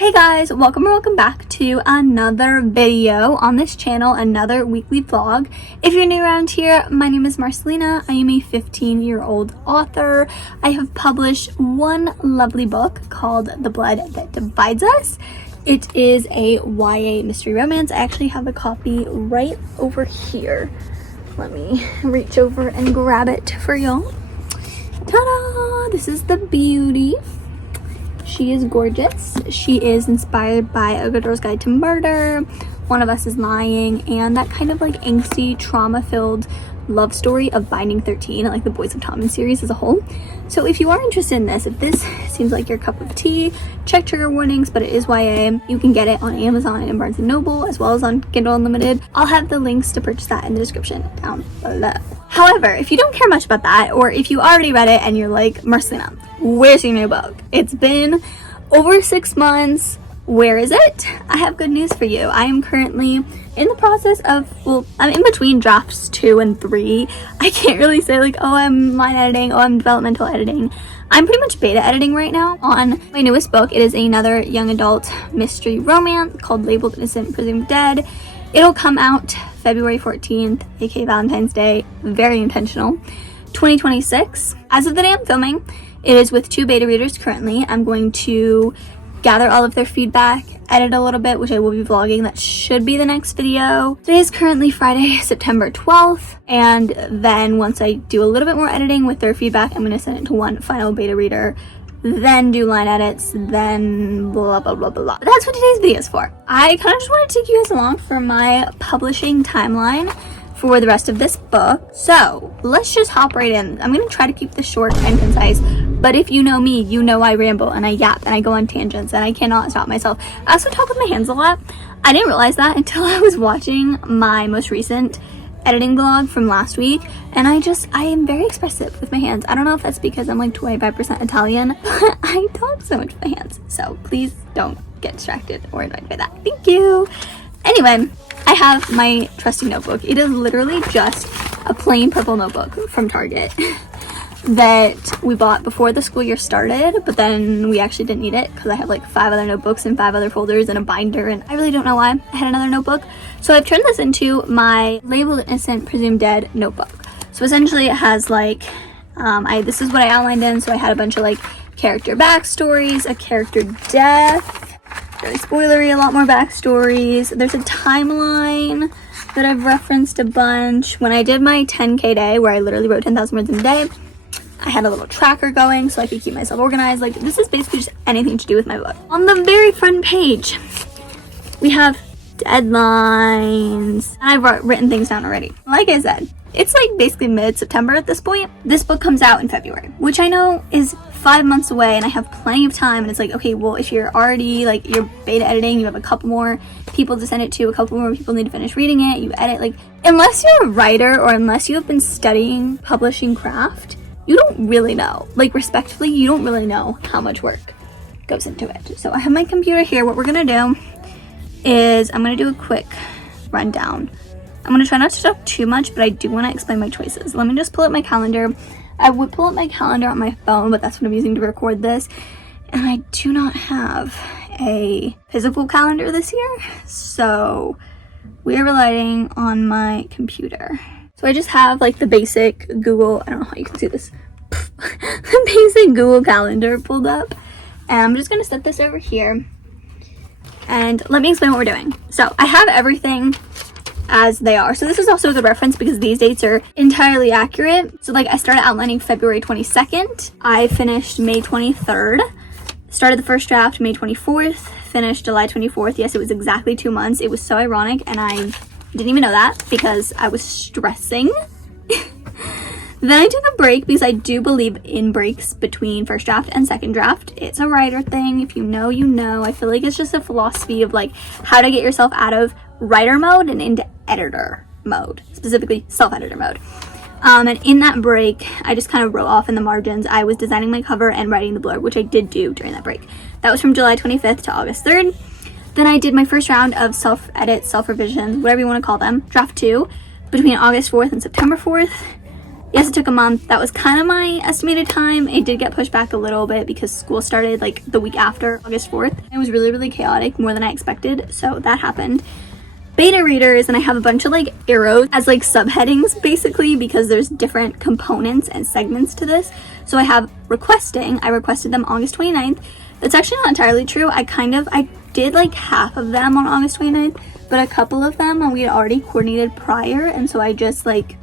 Hey guys, welcome or welcome back to another video on this channel, another weekly vlog. If you're new around here, my name is Marcelina. I am a 15-year-old author. I have published one lovely book called The Blood That Divides Us. It is a YA mystery romance. I actually have a copy right over here. Let me reach over and grab it for y'all. Ta-da! This is the beauty. She is gorgeous. She is inspired by A Good Girl's Guide to Murder, One of Us is Lying, and that kind of like angsty, trauma-filled love story of Binding 13, like the Boys of Tommen series as a whole. So if you are interested in this, if this seems like your cup of tea, check trigger warnings, but it is YA. You can get it on Amazon and Barnes & Noble, as well as on Kindle Unlimited. I'll have the links to purchase that in the description down below. However, if you don't care much about that, or if you already read it and you're like, Marcelina, where's your new book? It's been over 6 months. Where is it? I have good news for you. I am currently in the process of, well, I'm in between drafts 2 and 3. I can't really say like, oh, I'm line editing, oh, I'm developmental editing. I'm pretty much beta editing right now on my newest book. It is another young adult mystery romance called Labeled Innocent, Presumed Dead. It'll come out February 14th, aka Valentine's Day. Very intentional. 2026. As of the day I'm filming, it is with 2 beta readers currently. I'm going to gather all of their feedback, edit a little bit, which I will be vlogging. That should be the next video. Today is currently Friday, September 12th. And then once I do a little bit more editing with their feedback, I'm going to send it to one final beta reader, then do line edits, then blah, blah, blah, blah, blah. But that's what today's video is for. I kind of just want to take you guys along for my publishing timeline for the rest of this book. So let's just hop right in. I'm going to try to keep this short and concise, but if you know me, you know I ramble and I yap and I go on tangents and I cannot stop myself. I also talk with my hands a lot. I didn't realize that until I was watching my most recent editing vlog from last week, and I am very expressive with my hands. I don't know if that's because I'm like 25% Italian, but I talk so much with my hands. So please don't get distracted or annoyed by that. Thank you. Anyway, I have my trusty notebook. It is literally just a plain purple notebook from Target that we bought before the school year started, but then we actually didn't need it because I have like 5 other notebooks and 5 other folders and a binder, and I really don't know why I had another notebook. So I've turned this into my Labeled Innocent, Presumed Dead notebook. So essentially it has like, this is what I outlined in, so I had a bunch of like character backstories, a character death, very spoilery, a lot more backstories. There's a timeline that I've referenced a bunch. When I did my 10K day, where I literally wrote 10,000 words in a day, I had a little tracker going so I could keep myself organized. Like, this is basically just anything to do with my book. On the very front page, we have deadlines. And I've written things down already. Like I said, it's like basically mid-September at this point. This book comes out in February, which I know is 5 months away and I have plenty of time. And it's like, okay, well, if you're already like, you're beta editing, you have a couple more people to send it to, a couple more people need to finish reading it, you edit, like, unless you're a writer or unless you have been studying publishing craft, you don't really know. Like, respectfully, you don't really know how much work goes into it. So I have my computer here. What we're gonna do is I'm gonna do a quick rundown. I'm gonna try not to talk too much, but I do want to explain my choices. Let me just pull up my calendar. I would pull up my calendar on my phone, but that's what I'm using to record this. And I do not have a physical calendar this year, so we are relying on my computer. So I just have like the basic Google, I don't know how you can see this, the basic Google Calendar pulled up. And I'm just gonna set this over here. And let me explain what we're doing. So I have everything as they are. So this is also a good reference because these dates are entirely accurate. So like I started outlining February 22nd. I finished May 23rd. Started the first draft May 24th. Finished July 24th. Yes, it was exactly 2 months. It was so ironic and I didn't even know that because I was stressing. Then I took a break because I do believe in breaks between first draft and second draft. It's a writer thing. If you know, you know. I feel like it's just a philosophy of like how to get yourself out of writer mode and into editor mode, specifically self-editor mode. And in that break, I just kind of wrote off in the margins. I was designing my cover and writing the blurb, which I did do during that break. That was from July 25th to August 3rd. Then I did my first round of self-edit, self-revision, whatever you want to call them, draft 2, between August 4th and September 4th. Yes, it took a month. That was kind of my estimated time. It did get pushed back a little bit because school started like the week after, August 4th. It was really, really chaotic, more than I expected, so that happened. Beta readers, and I have a bunch of like arrows as like subheadings basically because there's different components and segments to this. So I have requesting. I requested them August 29th. That's actually not entirely true. I did like half of them on August 29th, but a couple of them we had already coordinated prior, and so I just like,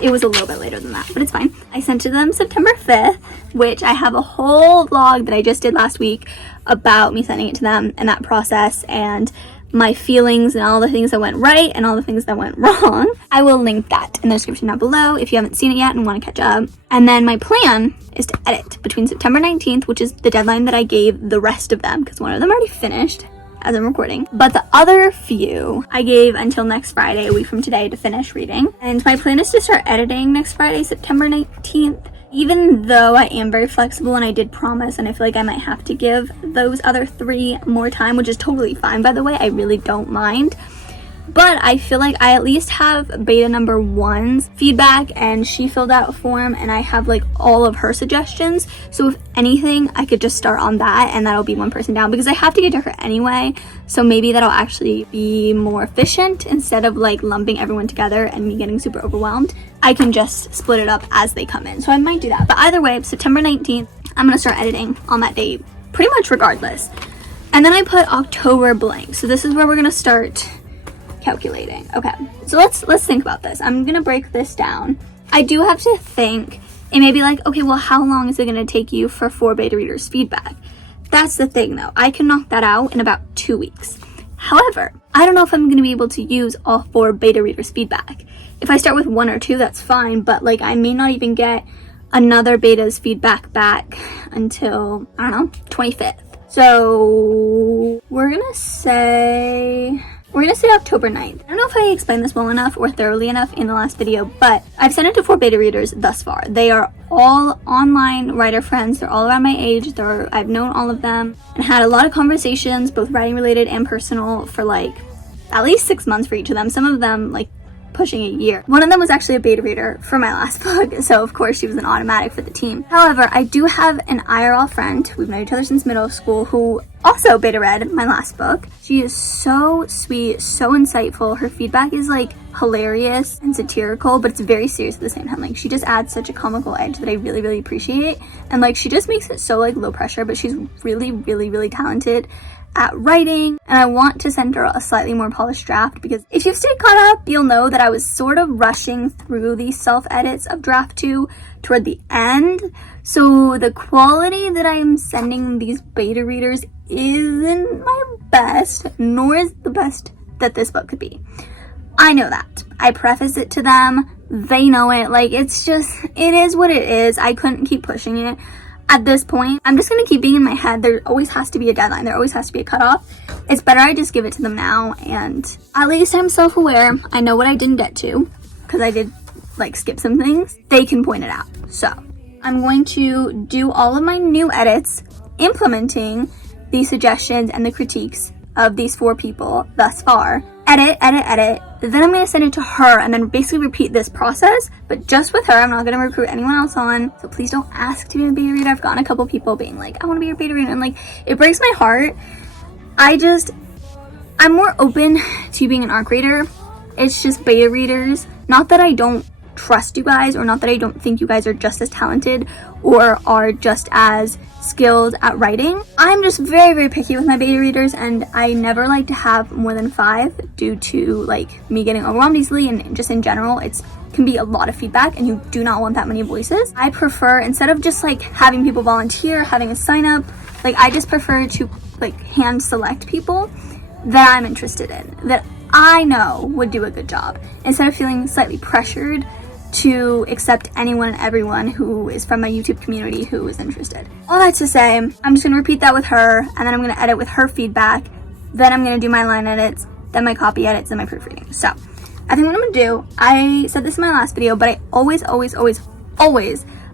it was a little bit later than that, but it's fine. I sent to them September 5th, which I have a whole vlog that I just did last week about me sending it to them and that process and my feelings and all the things that went right and all the things that went wrong. I will link that in the description down below if you haven't seen it yet and want to catch up. And then my plan is to edit between September 19th, which is the deadline that I gave the rest of them because one of them already finished as I'm recording. But the other few I gave until next Friday, a week from today, to finish reading. And my plan is to start editing next Friday, September 19th. Even though I am very flexible and I did promise, and I feel like I might have to give those other 3 more time, which is totally fine, by the way. I really don't mind. But I feel like I at least have beta number 1's feedback, and she filled out a form, and I have like all of her suggestions. So if anything, I could just start on that, and that'll be one person down because I have to get to her anyway. So maybe that'll actually be more efficient instead of like lumping everyone together and me getting super overwhelmed. I can just split it up as they come in. So I might do that. But either way, September 19th, I'm gonna start editing on that date, pretty much regardless. And then I put October blank. So this is where we're gonna start calculating. Okay, so let's think about this. I'm gonna break this down. I do have to think. It may be like, okay, well, how long is it gonna take you for 4 beta readers feedback? That's the thing though. I can knock that out in about 2 weeks. However, I don't know if I'm gonna be able to use all 4 beta readers feedback. If I start with 1 or 2, that's fine, but like I may not even get another beta's feedback back until, I don't know, 25th. So we're gonna say October 9th. I don't know if I explained this well enough or thoroughly enough in the last video, but I've sent it to 4 beta readers thus far. They are all online writer friends. They're all around my age. I've known all of them and had a lot of conversations, both writing related and personal, for like at least 6 months for each of them. Some of them like pushing a year. One of them was actually a beta reader for my last book, so of course she was an automatic for the team. However, I do have an IRL friend, we've known each other since middle school, who also beta read my last book. She is so sweet, so insightful. Her feedback is like hilarious and satirical, but it's very serious at the same time. Like she just adds such a comical edge that I really, really appreciate. And like she just makes it so like low pressure, but she's really, really, really talented at writing, and I want to send her a slightly more polished draft because if you've stayed caught up, you'll know that I was sort of rushing through these self-edits of draft 2 toward the end. So the quality that I am sending these beta readers isn't my best, nor is the best that this book could be. I know that. I preface it to them. They know it. Like, it's just, it is what it is. I couldn't keep pushing it. At this point, I'm just going to keep being in my head. There always has to be a deadline. There always has to be a cutoff. It's better I just give it to them now, and at least I'm self-aware. I know what I didn't get to because I did like skip some things. They can point it out. So I'm going to do all of my new edits, implementing the suggestions and the critiques of these 4 people thus far. Edit. Then I'm going to send it to her and then basically repeat this process, but just with her. I'm not going to recruit anyone else on. So please don't ask to be a beta reader. I've gotten a couple people being like, I want to be your beta reader. And like, it breaks my heart. I'm more open to being an ARC reader. It's just beta readers. Not that I don't trust you guys, or not that I don't think you guys are just as talented or are just as skilled at writing. I'm just very, very picky with my beta readers, and I never like to have more than 5 due to like me getting overwhelmed easily, and just in general it can be a lot of feedback and you do not want that many voices. I prefer, instead of just like having people volunteer, having a sign up, like I just prefer to like hand select people that I'm interested in, that I know would do a good job, instead of feeling slightly pressured to accept anyone and everyone who is from my YouTube community who is interested. All that to say, I'm just going to repeat that with her, and then I'm going to edit with her feedback, then I'm going to do my line edits, then my copy edits, and my proofreading. So I think what I'm going to do, I said this in my last video, but I always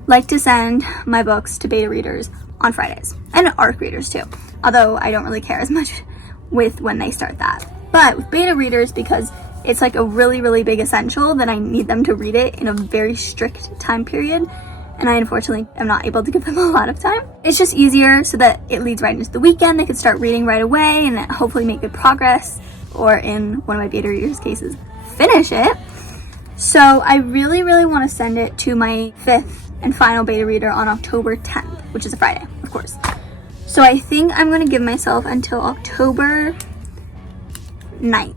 like to send my books to beta readers on Fridays, and ARC readers too, although I don't really care as much with when they start that. But with beta readers, because it's like a really big essential that I need them to read it in a very strict time period. And I unfortunately am not able to give them a lot of time. It's just easier so that it leads right into the weekend. They can start reading right away and hopefully make good progress, or in one of my beta readers' cases, finish it. So I really want to send it to my 5th and final beta reader on October 10th, which is a Friday, of course. So I think I'm going to give myself until October 9th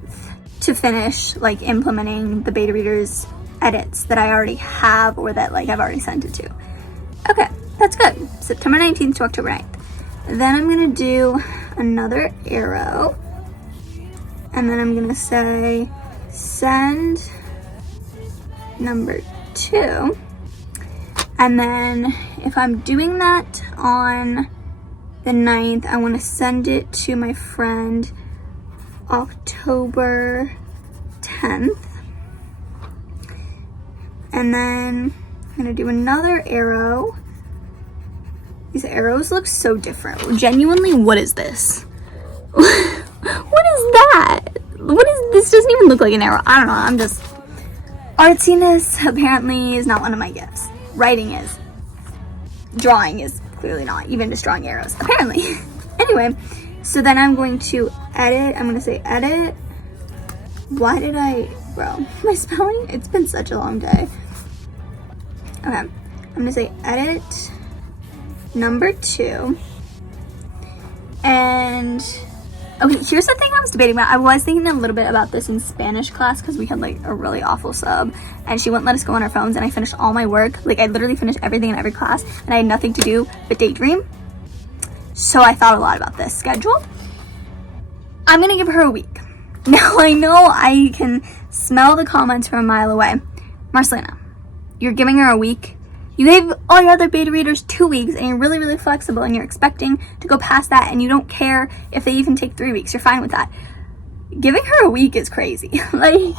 to finish like implementing the beta readers edits that I already have, or that like I've already sent it to. Okay, that's good. September 19th to October 9th. Then I'm gonna do another arrow, and then I'm gonna say send number 2. And then if I'm doing that on the 9th, I want to send it to my friend October 10th. And then I'm gonna do another arrow. These arrows look so different. Genuinely, what is this? What is that? What is this? Doesn't even look like an arrow. I don't know. I'm just, artsiness apparently is not one of my gifts. Writing is. Drawing is clearly not. Even just drawing arrows, apparently. Anyway, so then I'm going to edit. I'm gonna say edit. Why did I, bro, my spelling? It's been such a long day. Okay, I'm gonna say edit number 2. And okay, here's the thing I was debating about. I was thinking a little bit about this in Spanish class because we had like a really awful sub and she wouldn't let us go on our phones, and I finished all my work. Like I literally finished everything in every class and I had nothing to do but daydream. So I thought a lot about this schedule. I'm gonna give her a week. Now I know I can smell the comments from a mile away. Marcelina, you're giving her a week. You gave all your other beta readers 2 weeks, and you're really flexible, and you're expecting to go past that, and you don't care if they even take 3 weeks. You're fine with that. Giving her a week is crazy. Like,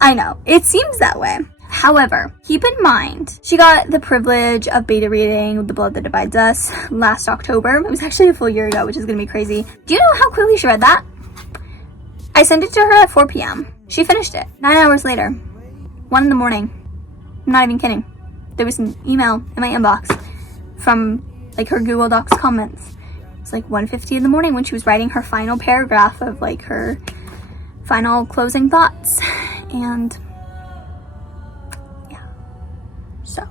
I know, it seems that way. However, keep in mind, she got the privilege of beta reading The Blood That Divides Us last October. It was actually a full year ago, which is gonna be crazy. Do you know how quickly she read that? I sent it to her at 4 p.m. She finished it 9 hours later, 1 in the morning. I'm not even kidding. There was an email in my inbox from like her Google Docs comments. It's like 1:50 in the morning when she was writing her final paragraph of like her final closing thoughts. And yeah, so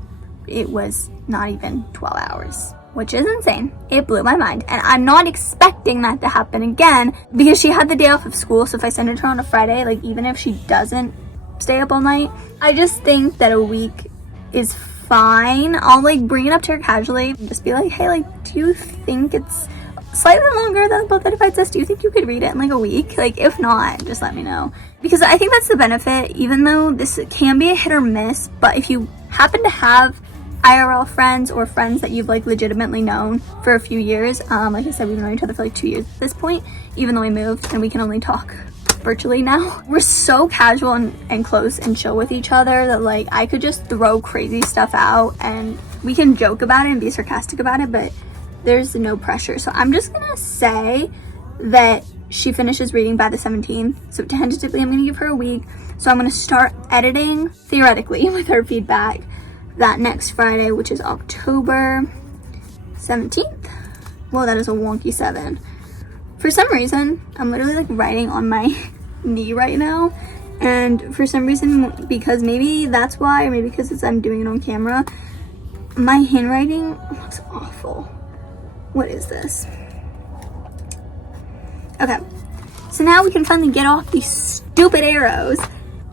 it was not even 12 hours, which is insane. It blew my mind, and I'm not expecting that to happen again because she had the day off of school. So if I send it to her on a Friday, like even if she doesn't stay up all night, I just think that a week is fine. I'll like bring it up to her casually and just be like, hey, like, do you think it's slightly longer than The Blood That Divides Us? Do you think you could read it in like a week? Like, if not, just let me know, because I think that's the benefit. Even though this can be a hit or miss, but if you happen to have IRL friends or friends that you've like legitimately known for a few years, like I said, we've known each other for like 2 years at this point, even though we moved and we can only talk virtually now. We're so casual and close and chill with each other that like I could just throw crazy stuff out and we can joke about it and be sarcastic about it, but there's no pressure. So I'm just gonna say that she finishes reading by the 17th. So tentatively I'm gonna give her a week. So I'm gonna start editing, theoretically, with her feedback that next Friday, which is October 17th. Well, that is a wonky 7. For some reason, I'm literally like writing on my knee right now. And for some reason, because maybe that's why, or maybe because I'm doing it on camera, my handwriting looks awful. What is this? Okay, so now we can finally get off these stupid arrows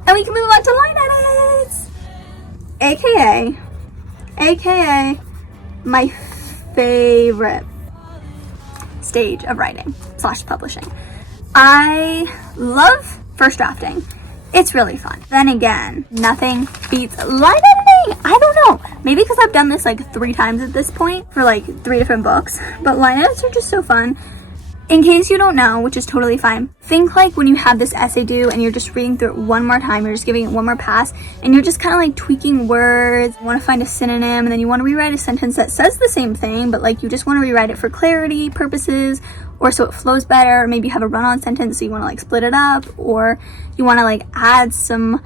and we can move on to line edits. AKA my favorite stage of writing / publishing. I love first drafting. It's really fun. Then again, nothing beats line editing. I don't know. Maybe because I've done this like 3 times at this point for like 3 different books, but line edits are just so fun. In case you don't know, which is totally fine, think like when you have this essay due and you're just reading through it one more time, you're just giving it one more pass, and you're just kind of like tweaking words, you want to find a synonym, and then you want to rewrite a sentence that says the same thing, but like you just want to rewrite it for clarity purposes, or so it flows better, or maybe you have a run-on sentence so you want to like split it up, or you want to like add some,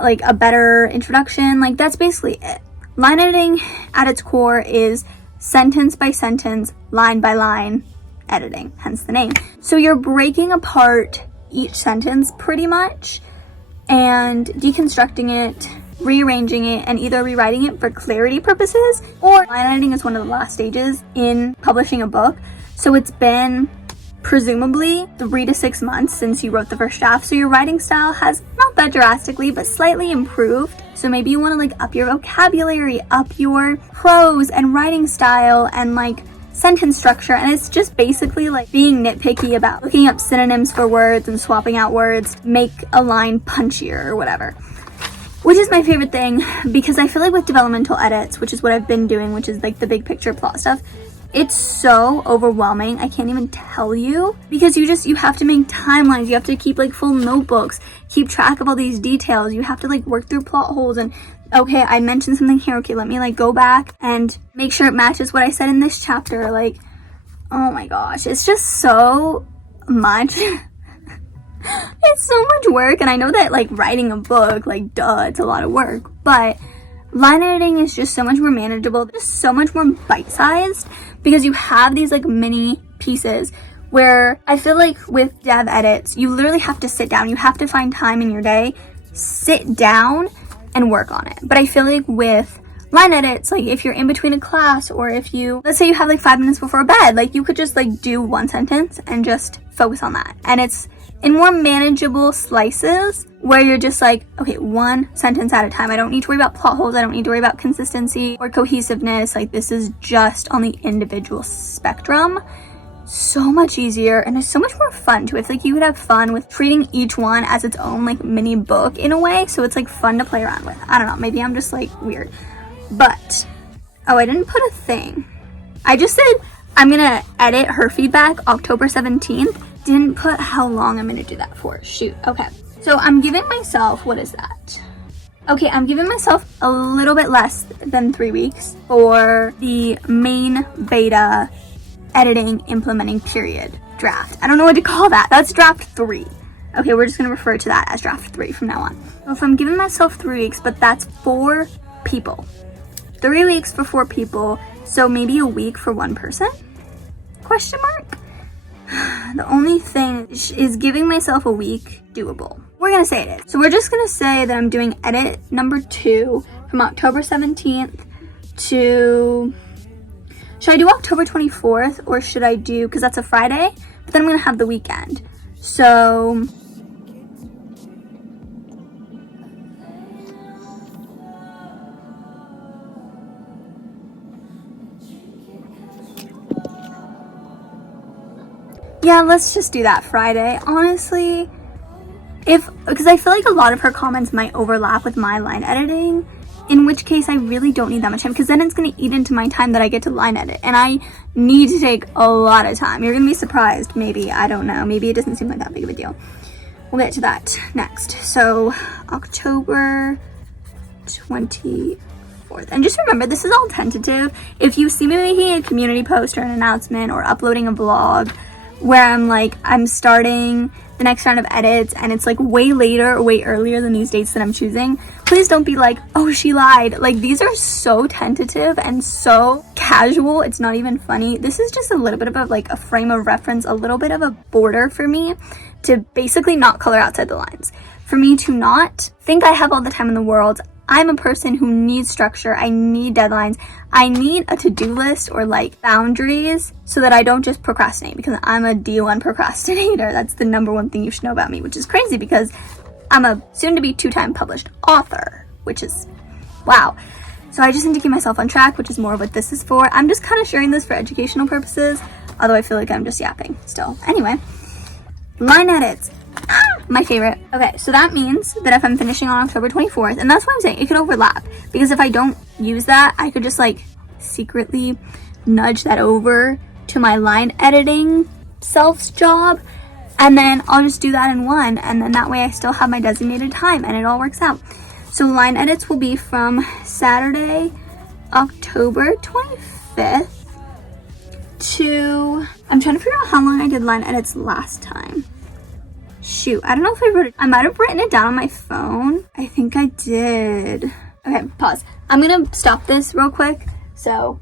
like a better introduction. Like that's basically it. Line editing at its core is sentence by sentence, line by line editing, hence the name. So you're breaking apart each sentence pretty much and deconstructing it, rearranging it, and either rewriting it for clarity purposes, or line editing is one of the last stages in publishing a book. So it's been presumably 3 to 6 months since you wrote the first draft, so your writing style has not that drastically but slightly improved. So maybe you want to like up your vocabulary, up your prose and writing style and like sentence structure, and it's just basically like being nitpicky about looking up synonyms for words and swapping out words to make a line punchier or whatever, which is my favorite thing, because I feel like with developmental edits, which is what I've been doing, which is like the big picture plot stuff, it's so overwhelming. I can't even tell you, because you have to make timelines, you have to keep like full notebooks, keep track of all these details, you have to like work through plot holes and okay, I mentioned something here, okay, let me like go back and make sure it matches what I said in this chapter. Like, oh my gosh, it's just so much. It's so much work, and I know that like writing a book, like duh, it's a lot of work, but line editing is just so much more manageable, just so much more bite-sized, because you have these like mini pieces where I feel like with dev edits, you literally have to sit down, you have to find time in your day, sit down and work on it. But I feel like with line edits, like if you're in between a class, or if you, let's say you have like 5 minutes before bed, like you could just like do one sentence and just focus on that. And it's in more manageable slices where you're just like, okay, one sentence at a time. I don't need to worry about plot holes. I don't need to worry about consistency or cohesiveness. Like this is just on the individual spectrum. So much easier, and it's so much more fun too. It's like you could have fun with treating each one as its own like mini book in a way, so it's like fun to play around with. I don't know, maybe I'm just like weird, but oh, I didn't put a thing. I just said I'm gonna edit her feedback October 17th. Didn't put how long I'm gonna do that for. Shoot. Okay, so I'm giving myself, what is that? Okay, I'm giving myself a little bit less than 3 weeks for the main beta editing, implementing period draft. I don't know what to call that. That's draft 3. Okay, we're just gonna refer to that as draft 3 from now on. So if I'm giving myself 3 weeks, but that's 4 people. 3 weeks for 4 people, so maybe a week for 1 person? Question mark? The only thing is giving myself a week doable. We're gonna say it is. So we're just gonna say that I'm doing edit number 2 from October 17th to, should I do October 24th, or should I do, because that's a Friday, but then I'm gonna have the weekend. So yeah, let's just do that Friday. Honestly, because I feel like a lot of her comments might overlap with my line editing, in which case I really don't need that much time, because then it's going to eat into my time that I get to line edit, and I need to take a lot of time. You're going to be surprised, maybe, I don't know, maybe it doesn't seem like that big of a deal. We'll get to that next. So October 24th, and just remember, this is all tentative. If you see me making a community post or an announcement or uploading a vlog where I'm like, I'm starting the next round of edits and it's like way later or way earlier than these dates that I'm choosing, please don't be like, oh, she lied. Like, these are so tentative and so casual, it's not even funny. This is just a little bit of a frame of reference, a little bit of a border for me to basically not color outside the lines, for me to not think I have all the time in the world. I'm a person who needs structure. I need deadlines. I need a to-do list or like boundaries so that I don't just procrastinate, because I'm a D1 procrastinator. That's the number one thing you should know about me, which is crazy because I'm a soon-to-be 2-time published author, which is wow. So I just need to keep myself on track, which is more what this is for. I'm just kind of sharing this for educational purposes, although I feel like I'm just yapping still. Anyway, line edits. My favorite. Okay, so that means that if I'm finishing on October 24th, and that's why I'm saying it could overlap, because if I don't use that, I could just like secretly nudge that over to my line editing self's job, and then I'll just do that in one, and then that way I still have my designated time and it all works out. So line edits will be from Saturday, October 25th to, I'm trying to figure out how long I did line edits last time. Shoot, I don't know if I wrote it. I might have written it down on my phone. I think I did. Okay, pause. I'm gonna stop this real quick. So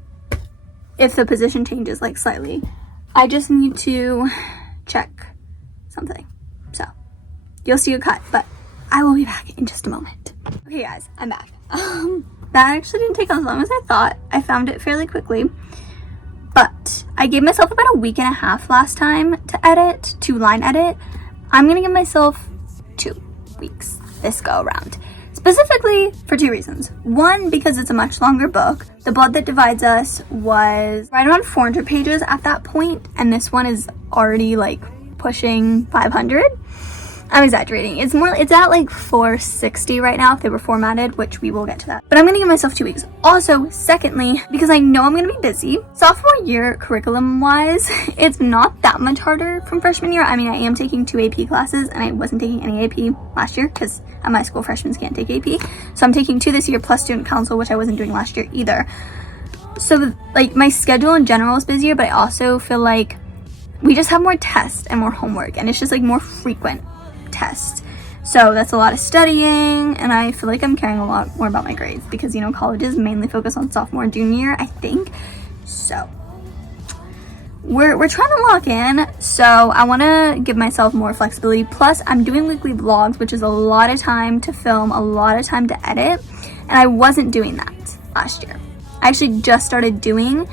if the position changes like slightly, I just need to check something. So you'll see a cut, but I will be back in just a moment. Okay guys, I'm back. That actually didn't take as long as I thought. I found it fairly quickly, but I gave myself about a week and a half last time to line edit. I'm gonna give myself 2 weeks this go around. Specifically for 2 reasons. One, because it's a much longer book. The Blood That Divides Us was right around 400 pages at that point, and this one is already like pushing 500. I'm exaggerating. It's at like 460 right now if they were formatted, which we will get to that. But I'm gonna give myself 2 weeks. Also, secondly, because I know I'm gonna be busy, sophomore year curriculum wise, it's not that much harder from freshman year. I mean, I am taking 2 AP classes and I wasn't taking any AP last year because at my school freshmen can't take AP. So I'm taking 2 this year plus student council, which I wasn't doing last year either. So like my schedule in general is busier, but I also feel like we just have more tests and more homework, and it's just like more frequent tests. So that's a lot of studying, and I feel like I'm caring a lot more about my grades because, you know, colleges mainly focus on sophomore and junior year, I think. So we're trying to lock in, so I want to give myself more flexibility. Plus I'm doing weekly vlogs, which is a lot of time to film, a lot of time to edit, and I wasn't doing that last year. I actually just started doing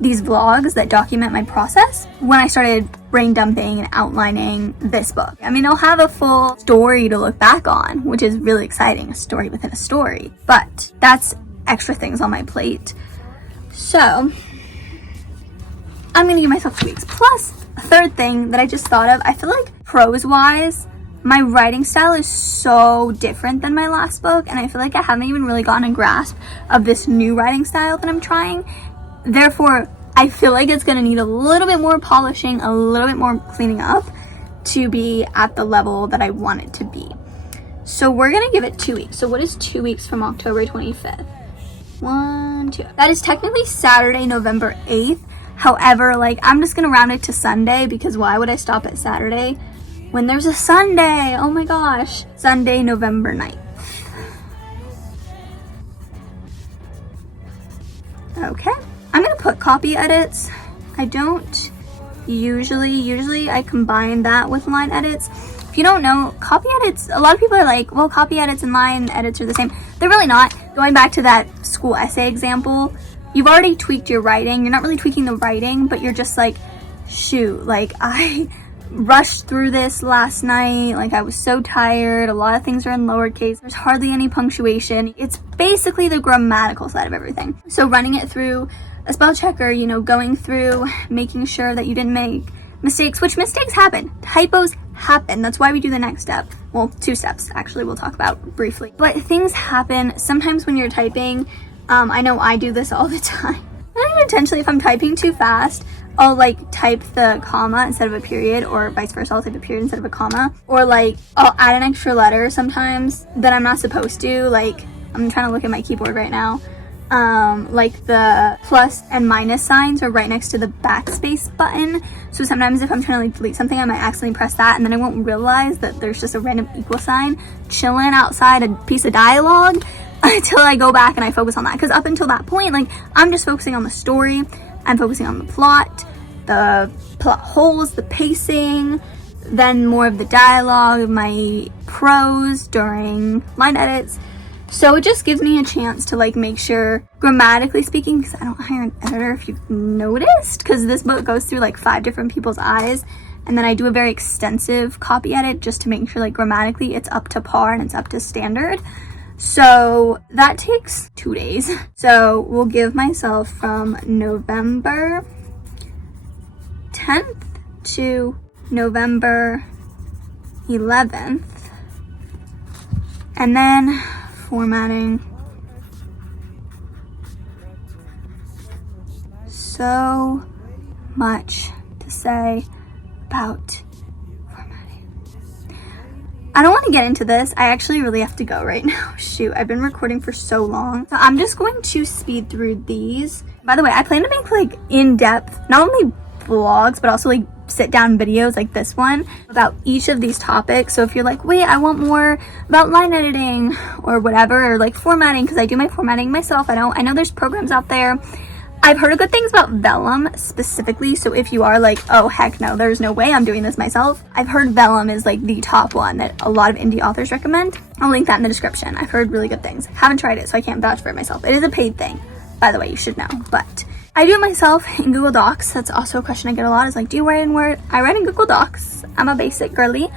these vlogs that document my process when I started brain dumping and outlining this book. I mean, I'll have a full story to look back on, which is really exciting, a story within a story, but that's extra things on my plate. So I'm gonna give myself 2 weeks. Plus, a third thing that I just thought of, I feel like prose wise, my writing style is so different than my last book, and I feel like I haven't even really gotten a grasp of this new writing style that I'm trying. Therefore, I feel like it's going to need a little bit more polishing, a little bit more cleaning up to be at the level that I want it to be. So we're going to give it 2 weeks. So what is 2 weeks from October 25th? 1, 2. That is technically Saturday, November 8th. However, like, I'm just going to round it to Sunday because why would I stop at Saturday when there's a Sunday? Oh my gosh. Sunday, November 9th. Okay. I'm gonna put copy edits. I don't usually I combine that with line edits. If you don't know, copy edits, a lot of people are like, well, copy edits and line edits are the same. They're really not. Going back to that school essay example, you've already tweaked your writing. You're not really tweaking the writing, but you're just like, shoot, like I rushed through this last night. Like I was so tired. A lot of things are in lowercase. There's hardly any punctuation. It's basically the grammatical side of everything. So running it through a spell checker, you know, going through, making sure that you didn't make mistakes, which mistakes happen. Typos happen. That's why we do the next step. Well, 2 steps, actually, we'll talk about briefly. But things happen sometimes when you're typing. I know I do this all the time. Not even intentionally. If I'm typing too fast, I'll like type the comma instead of a period, or vice versa. I'll type a period instead of a comma, or like I'll add an extra letter sometimes that I'm not supposed to. Like I'm trying to look at my keyboard right now. Like the plus and minus signs are right next to the backspace button. So sometimes if I'm trying to like delete something, I might accidentally press that and then I won't realize that there's just a random equal sign chilling outside a piece of dialogue until I go back and I focus on that. Because up until that point, like I'm just focusing on the story, I'm focusing on the plot holes, the pacing, then more of the dialogue, my prose during line edits. So it just gives me a chance to like make sure, grammatically speaking, because I don't hire an editor if you've noticed, because this book goes through like 5 different people's eyes, and then I do a very extensive copy edit just to make sure like grammatically it's up to par and it's up to standard. So that takes 2 days. So we'll give myself from November 10th to November 11th, and then formatting. So much to say about formatting. I don't want to get into this. I actually really have to go right now. Shoot, I've been recording for so long. So I'm just going to speed through these. By the way, I plan to make like in-depth, not only vlogs, but also like sit down videos like this one about each of these topics. So if you're like, wait, I want more about line editing or whatever, or like formatting, because I do my formatting myself. I know there's programs out there. I've heard good things about Vellum specifically, so if you are like, oh heck no, there's no way I'm doing this myself, I've heard Vellum is like the top one that a lot of indie authors recommend. I'll link that in the description. I've heard really good things. Haven't tried it, so I can't vouch for it myself. It is a paid thing, by the way, you should know, but I do it myself in Google Docs. That's also a question I get a lot, is like, do you write in Word? I write in Google Docs. I'm a basic girly,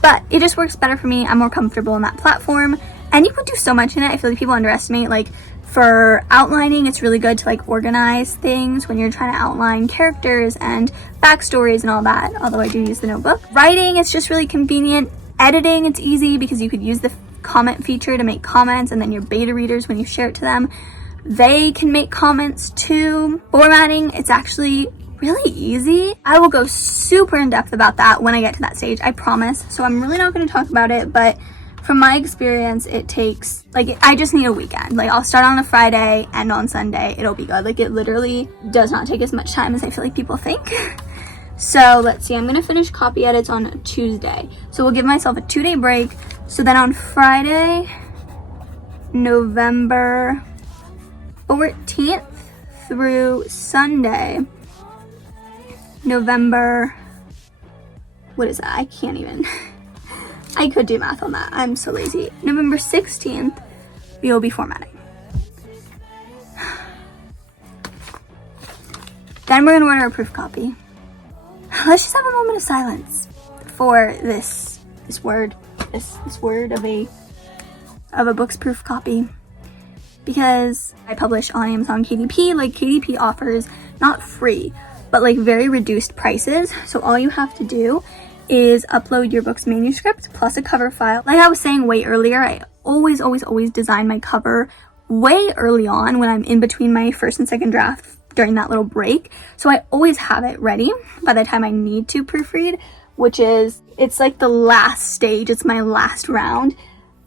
but it just works better for me. I'm more comfortable in that platform, and you can do so much in it. I feel like people underestimate, like, for outlining, it's really good to like organize things when you're trying to outline characters and backstories and all that, although I do use the notebook. Writing, it's just really convenient. Editing, it's easy because you could use the comment feature to make comments, and then your beta readers, when you share it to them, they can make comments too. Formatting, it's actually really easy. I will go super in depth about that when I get to that stage, I promise. So I'm really not going to talk about it, but from my experience, it takes, like, I just need a weekend. Like, I'll start on a Friday, end on Sunday, it'll be good. Like, it literally does not take as much time as I feel like people think. So let's see, I'm gonna finish copy edits on Tuesday. So we'll give myself a 2-day break. So then on Friday, November 14th through Sunday, November, what is that? I can't even. I could do math on that. I'm so lazy. November 16th, we will be formatting. Then we're gonna order a proof copy. Let's just have a moment of silence for this word of a book's proof copy. Because I publish on Amazon KDP, like KDP offers not free, but like very reduced prices. So all you have to do is upload your book's manuscript plus a cover file. Like I was saying way earlier, I always design my cover way early on when I'm in between my first and second draft during that little break. So I always have it ready by the time I need to proofread, which is, it's like the last stage. It's my last round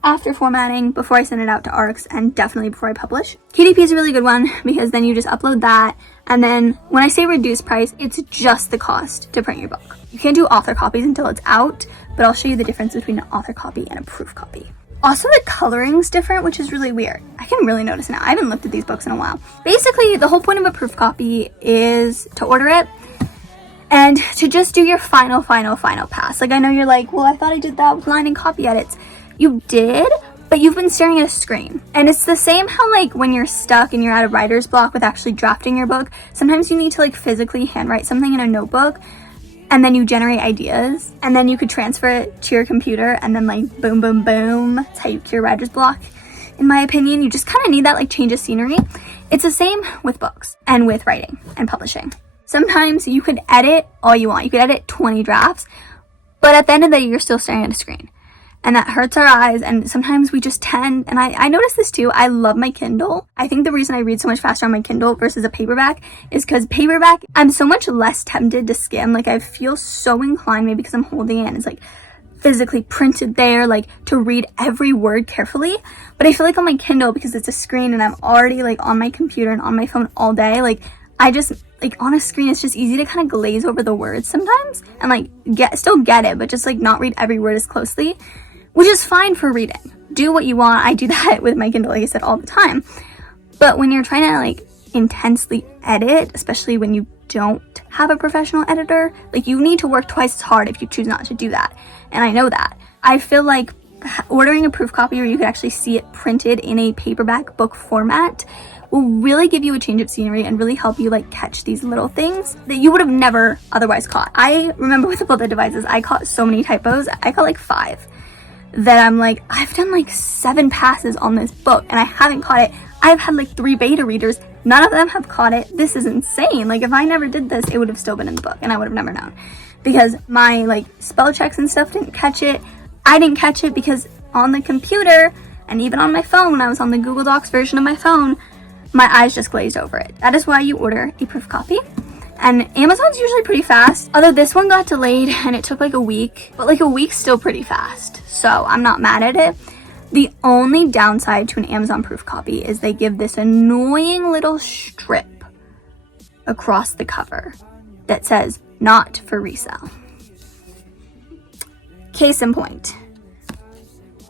after formatting, before I send it out to ARCs, and definitely before I publish. KDP is a really good one because then you just upload that, and then when I say reduced price, it's just the cost to print your book. You can't do author copies until it's out, but I'll show you the difference between an author copy and a proof copy. Also, the coloring's different, which is really weird. I can really notice now. I haven't looked at these books in a while. Basically, the whole point of a proof copy is to order it and to just do your final pass. Like, I know you're like, well, I thought I did that with line and copy edits. You did, but you've been staring at a screen. And it's the same how, like, when you're stuck and you're at a writer's block with actually drafting your book, sometimes you need to, like, physically handwrite something in a notebook, and then you generate ideas, and then you could transfer it to your computer, and then, like, boom, boom, boom. That's how you cure writer's block. In my opinion, you just kind of need that, like, change of scenery. It's the same with books and with writing and publishing. Sometimes you could edit all you want. You could edit 20 drafts, but at the end of the day, you're still staring at a screen. And that hurts our eyes, and sometimes we just tend, and I notice this too, I love my Kindle. I think the reason I read so much faster on my Kindle versus a paperback is because paperback, I'm so much less tempted to skim. Like, I feel so inclined, maybe because I'm holding it and it's like physically printed there, like to read every word carefully. But I feel like on my Kindle, because it's a screen and I'm already like on my computer and on my phone all day, like I just, like, on a screen, it's just easy to kind of glaze over the words sometimes and like still get it, but just like not read every word as closely. Which is fine for reading. Do what you want. I do that with my Kindle, like I said, all the time. But when you're trying to like intensely edit, especially when you don't have a professional editor, like you need to work twice as hard if you choose not to do that. And I know that. I feel like ordering a proof copy where you could actually see it printed in a paperback book format will really give you a change of scenery and really help you like catch these little things that you would have never otherwise caught. I remember with the Bold Devices, I caught so many typos. I caught like 5. That I'm like, I've done like 7 passes on this book and I haven't caught it. I've had like 3 beta readers. None of them have caught it. This is insane. Like, if I never did this, it would have still been in the book and I would have never known. Because my like spell checks and stuff didn't catch it. I didn't catch it because on the computer and even on my phone, when I was on the Google Docs version of my phone, my eyes just glazed over it. That is why you order a proof copy. And Amazon's usually pretty fast, although this one got delayed and it took like a week, but like a week's still pretty fast, so I'm not mad at it. The only downside to an Amazon proof copy is they give this annoying little strip across the cover that says not for resale. Case in point.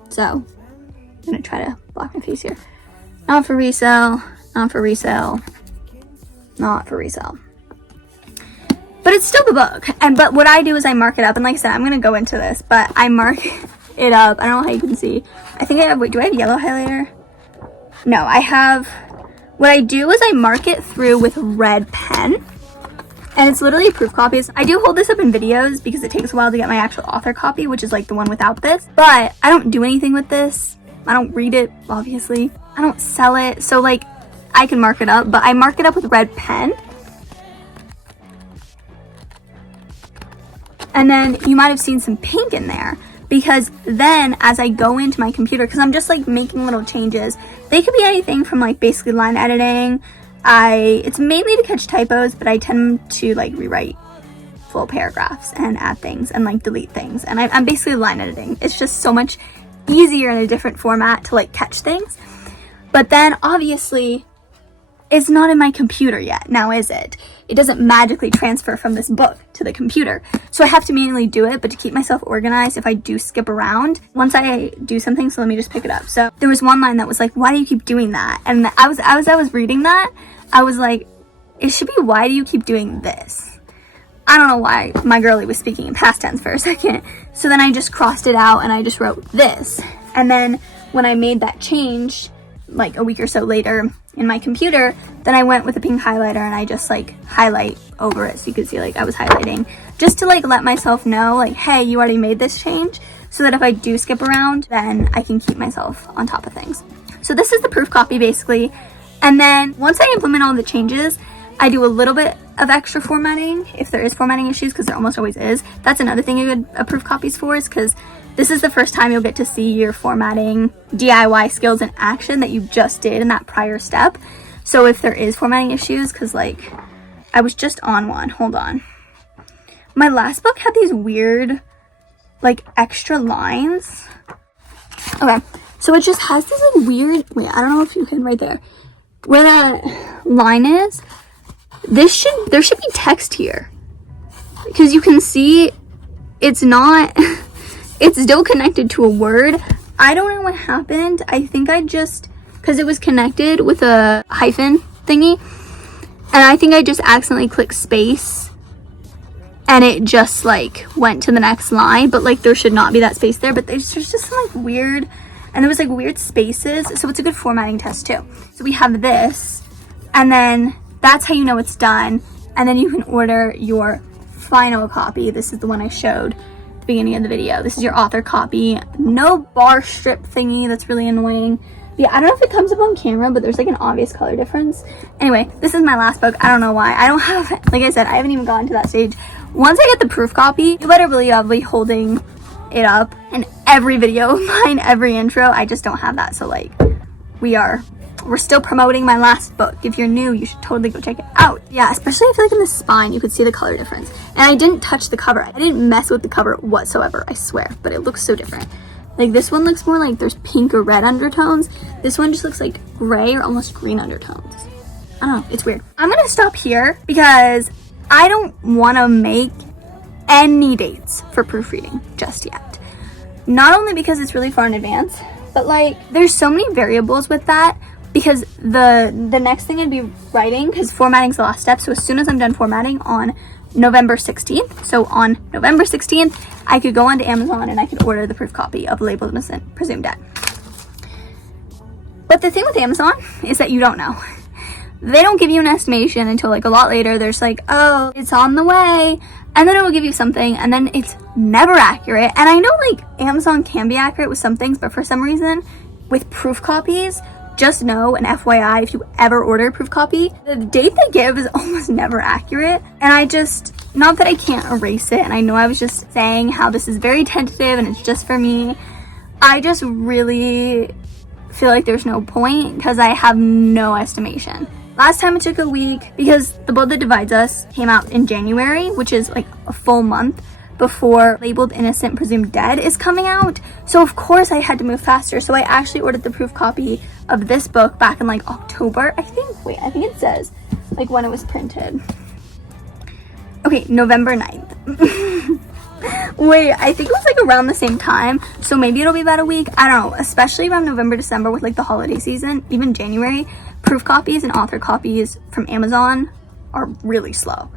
So I'm gonna try to block my face here. Not for resale, not for resale, not for resale. But it's still the book. But what I do is I mark it up, and like I said, I'm gonna go into this, but I mark it up. I don't know how you can see. I think I have, wait, do I have yellow highlighter? No, I have, what I do is I mark it through with red pen, and it's literally proof copies. I do hold this up in videos because it takes a while to get my actual author copy, which is like the one without this, but I don't do anything with this. I don't read it, obviously. I don't sell it, so like I can mark it up, but I mark it up with red pen. And then you might have seen some pink in there, because then as I go into my computer, because I'm just like making little changes, they could be anything from like basically line editing. It's mainly to catch typos, but I tend to like rewrite full paragraphs and add things and like delete things. And I'm basically line editing. It's just so much easier in a different format to like catch things. But then obviously it's not in my computer yet, now is it? It doesn't magically transfer from this book to the computer. So I have to manually do it, but to keep myself organized, if I do skip around, once I do something, so let me just pick it up. So there was one line that was like, why do you keep doing that? And I was reading that, I was like, it should be, why do you keep doing this? I don't know why my girlie was speaking in past tense for a second. So then I just crossed it out and I just wrote this. And then when I made that change, like a week or so later in my computer, then I went with a pink highlighter and I just like highlight over it so you could see like I was highlighting, just to like let myself know like, hey, you already made this change, so that if I do skip around, then I can keep myself on top of things. So this is the proof copy basically. And then once I implement all the changes, I do a little bit of extra formatting if there is formatting issues, because there almost always is. That's another thing a proof copy's for, is because this is the first time you'll get to see your formatting DIY skills in action that you just did in that prior step. So if there is formatting issues, because like I was just on one, hold on. My last book had these weird like extra lines. Okay, so it just has this like weird, wait, I don't know if you can right there. Where that line is, there should be text here. Because you can see it's not, it's still connected to a word. I don't know what happened. I think I just, because it was connected with a hyphen thingy, and I think I just accidentally clicked space and it just like went to the next line, but like there should not be that space there, but there's just some like weird, and there was like weird spaces, so it's a good formatting test too. So we have this, and then that's how you know it's done, and then you can order your final copy. This is the one I showed at the beginning of the video. This is your author copy. No bar strip thingy, that's really annoying. Yeah, I don't know if it comes up on camera, but there's like an obvious color difference. Anyway, this is my last book. I don't know why. I don't have, like I said, I haven't even gotten to that stage. Once I get the proof copy, you better believe I'll be holding it up in every video of mine, every intro. I just don't have that. So like, we're still promoting my last book. If you're new, you should totally go check it out. Yeah, especially I feel like in the spine, you could see the color difference. And I didn't touch the cover. I didn't mess with the cover whatsoever, I swear, but it looks so different. Like this one looks more like there's pink or red undertones. This one just looks like gray or almost green undertones. I don't know, it's weird. I'm gonna stop here because I don't wanna make any dates for proofreading just yet. Not only because it's really far in advance, but like there's so many variables with that, because the next thing I'd be writing, because formatting's the last step, so as soon as I'm done formatting on November 16th, so on November 16th, I could go onto Amazon and I could order the proof copy of Labeled Innocent, Presumed Dead. But the thing with Amazon is that you don't know. They don't give you an estimation until like a lot later. There's like, oh, it's on the way, and then it will give you something, and then it's never accurate. And I know like Amazon can be accurate with some things, but for some reason with proof copies, just know, an FYI, if you ever order a proof copy, the date they give is almost never accurate. And I just, not that I can't erase it, and I know I was just saying how this is very tentative and it's just for me, I just really feel like there's no point because I have no estimation. Last time it took a week because The Blood That Divides Us came out in January, which is like a full month before Labeled Innocent Presumed Dead is coming out. So of course I had to move faster. So I actually ordered the proof copy of this book back in like October. I think it says like when it was printed. Okay, November 9th. Wait, I think it was like around the same time. So maybe it'll be about a week. I don't know, especially around November, December with like the holiday season, even January, proof copies and author copies from Amazon are really slow.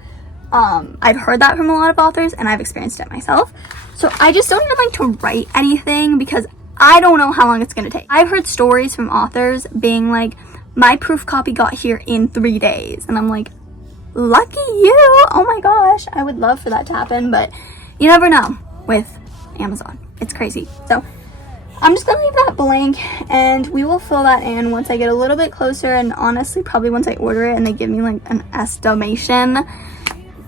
I've heard that from a lot of authors and I've experienced it myself. So I just don't even like to write anything because I don't know how long it's going to take. I've heard stories from authors being like, my proof copy got here in 3 days. And I'm like, lucky you. Oh my gosh. I would love for that to happen, but you never know with Amazon. It's crazy. So I'm just going to leave that blank and we will fill that in once I get a little bit closer, and honestly probably once I order it and they give me like an estimation.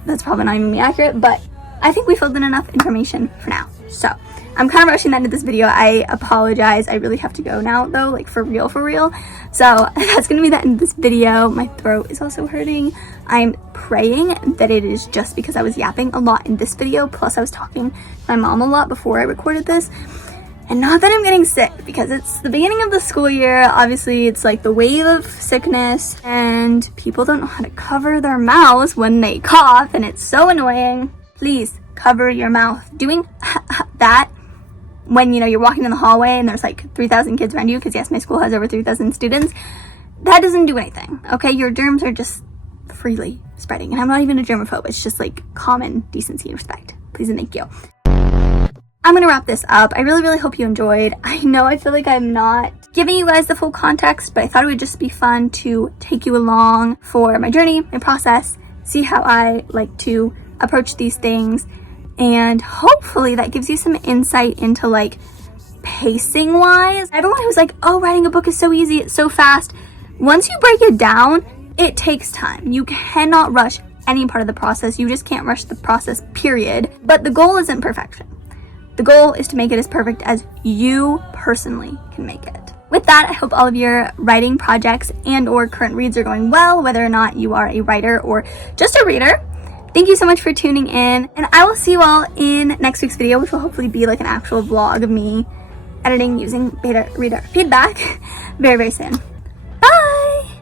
That's probably not even accurate, but I think we filled in enough information for now. So I'm kind of rushing that into this video. I apologize. I really have to go now though, like for real. So that's gonna be that in this video. My throat is also hurting. I'm praying that it is just because I was yapping a lot in this video, plus I was talking to my mom a lot before I recorded this. And not that I'm getting sick, because it's the beginning of the school year. Obviously, it's like the wave of sickness and people don't know how to cover their mouths when they cough, and it's so annoying. Please cover your mouth. Doing that when, you know, you're walking in the hallway and there's like 3,000 kids around you, because yes, my school has over 3,000 students, that doesn't do anything, okay? Your germs are just freely spreading. And I'm not even a germaphobe. It's just like common decency and respect. Please and thank you. I'm gonna wrap this up. I really hope you enjoyed. I know I feel like I'm not giving you guys the full context, but I thought it would just be fun to take you along for my journey, my process, see how I like to approach these things, and hopefully that gives you some insight into like pacing wise. Everyone who's like, oh, writing a book is so easy, it's so fast. Once you break it down, it takes time. You cannot rush any part of the process. You just can't rush the process, period. But the goal isn't perfection. The goal is to make it as perfect as you personally can make it. With that, I hope all of your writing projects and or current reads are going well, whether or not you are a writer or just a reader. Thank you so much for tuning in, and I will see you all in next week's video, which will hopefully be like an actual vlog of me editing using beta reader feedback very soon.